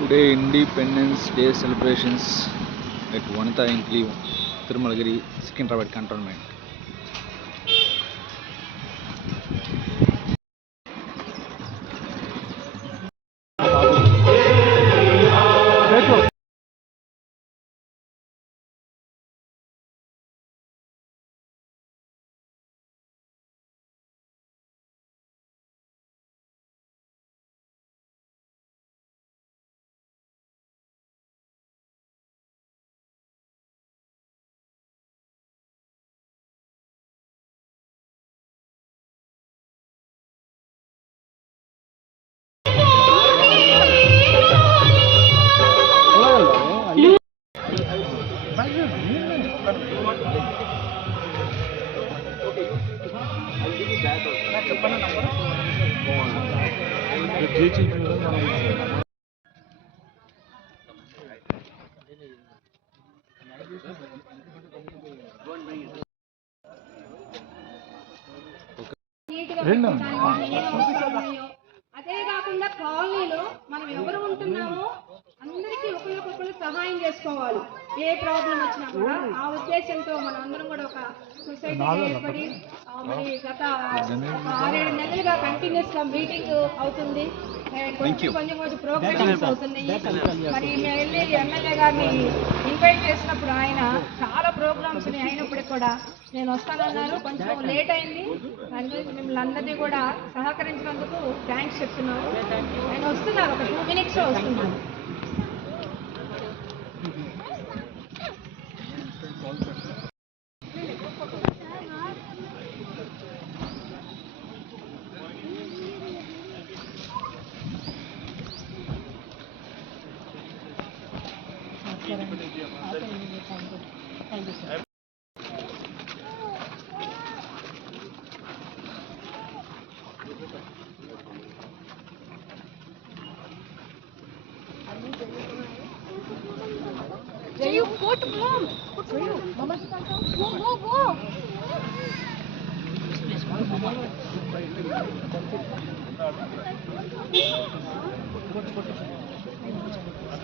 Today, Independence Day celebrations at Vanitha Enclave, Tirumalagiri, Secunderabad Cantonment. అదే కాకుండా కాలనీలో మనం ఎవరు ఉంటున్నామో అందరికీ ఒకరికొకరు సహాయం చేసుకోవాలి. ఏ ప్రాబ్లం వచ్చినా కూడా ఆ ఉద్దేశంతో మనం అందరం కూడా ఒక సొసైటీ ఏర్పడి మరి గత 6-7 నెలలుగా కంటిన్యూస్ గా మీటింగ్ అవుతుంది. కొంచెం ప్రోగ్రామ్స్ అవుతున్నాయి. మరి మేము వెళ్ళి ఎమ్మెల్యే గారిని ఇన్వైట్ చేసినప్పుడు ఆయన చాలా ప్రోగ్రామ్స్ అయినప్పటికీ కూడా నేను వస్తానన్నారు. కొంచెం లేట్ అయింది. దాని గురించి మిమ్మల్ని అందరినీ కూడా సహకరించినందుకు థ్యాంక్స్ చెప్తున్నాను. ఆయన వస్తున్నారు, ఒక 2 minutes వస్తున్నారు. You go to mom. Go to you. Mama, go.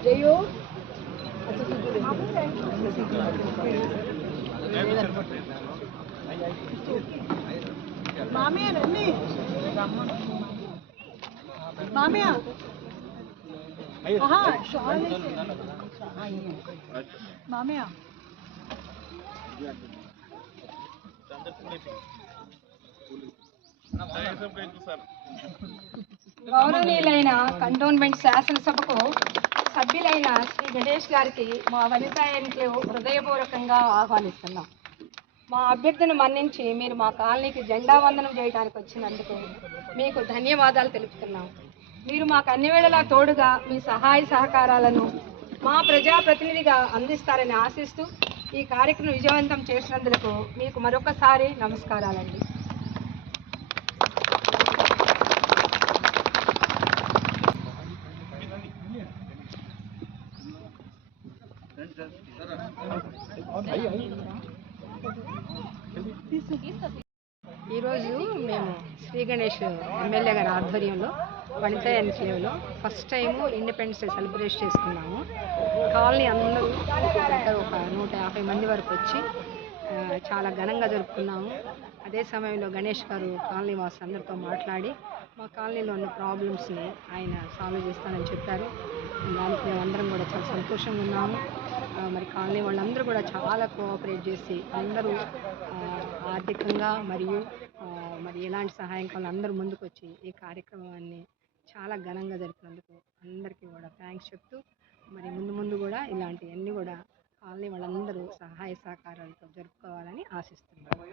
Stay you. Mami, Ranni. Mami. Aha, shawl is. Mami. గౌరవనీయులైన కంటోన్మెంట్ శాసనసభకు సభ్యులైన శ్రీ గణేష్ గారికి మా వనితా ఎన్క్లేవ్ హృదయపూర్వకంగా ఆహ్వానిస్తున్నాం. మా అభ్యర్థిని మన్నించి మీరు మా కాలనీకి జెండా వందనం చేయడానికి వచ్చినందుకు మీకు ధన్యవాదాలు తెలుపుతున్నాం. మీరు మాకు అన్ని వేళలా తోడుగా మీ సహాయ సహకారాలను మా ప్రజాప్రతినిధిగా అందిస్తారని ఆశిస్తూ ఈ కార్యక్రమం విజయవంతం చేసినందుకు మీకు మరొకసారి నమస్కారాలండి. ఈరోజు మేము శ్రీ గణేష్ ఎమ్మెల్యే గారి ఆధ్వర్యంలో వనితా ఎన్క్లేవ్లో first time independence day celebrate చేసుకున్నాము. కాలనీ అందరూ ఒక 150 మంది వరకు వచ్చి చాలా ఘనంగా జరుపుకున్నాము. అదే సమయంలో గణేష్ గారు కాలనీ వాసు అందరితో మాట్లాడి మా కాలనీలో ఉన్న ప్రాబ్లమ్స్ని ఆయన సాల్వ్ చేస్తానని చెప్పారు. దానికి మేము అందరం కూడా చాలా సంతోషంగా ఉన్నాము. మరి కాలనీ వాళ్ళందరూ కూడా చాలా కోఆపరేట్ చేసి అందరూ ఆర్థికంగా మరియు మరి ఎలాంటి సహాయం కావాలో అందరూ ముందుకు వచ్చి ఈ కార్యక్రమాన్ని చాలా ఘనంగా జరిపినందుకు అందరికీ కూడా థ్యాంక్స్ చెప్తూ మరి ముందు కూడా ఇలాంటివన్నీ కూడా కాలనీ వాళ్ళందరూ సహాయ సహకారాలతో జరుపుకోవాలని ఆశిస్తున్నాను.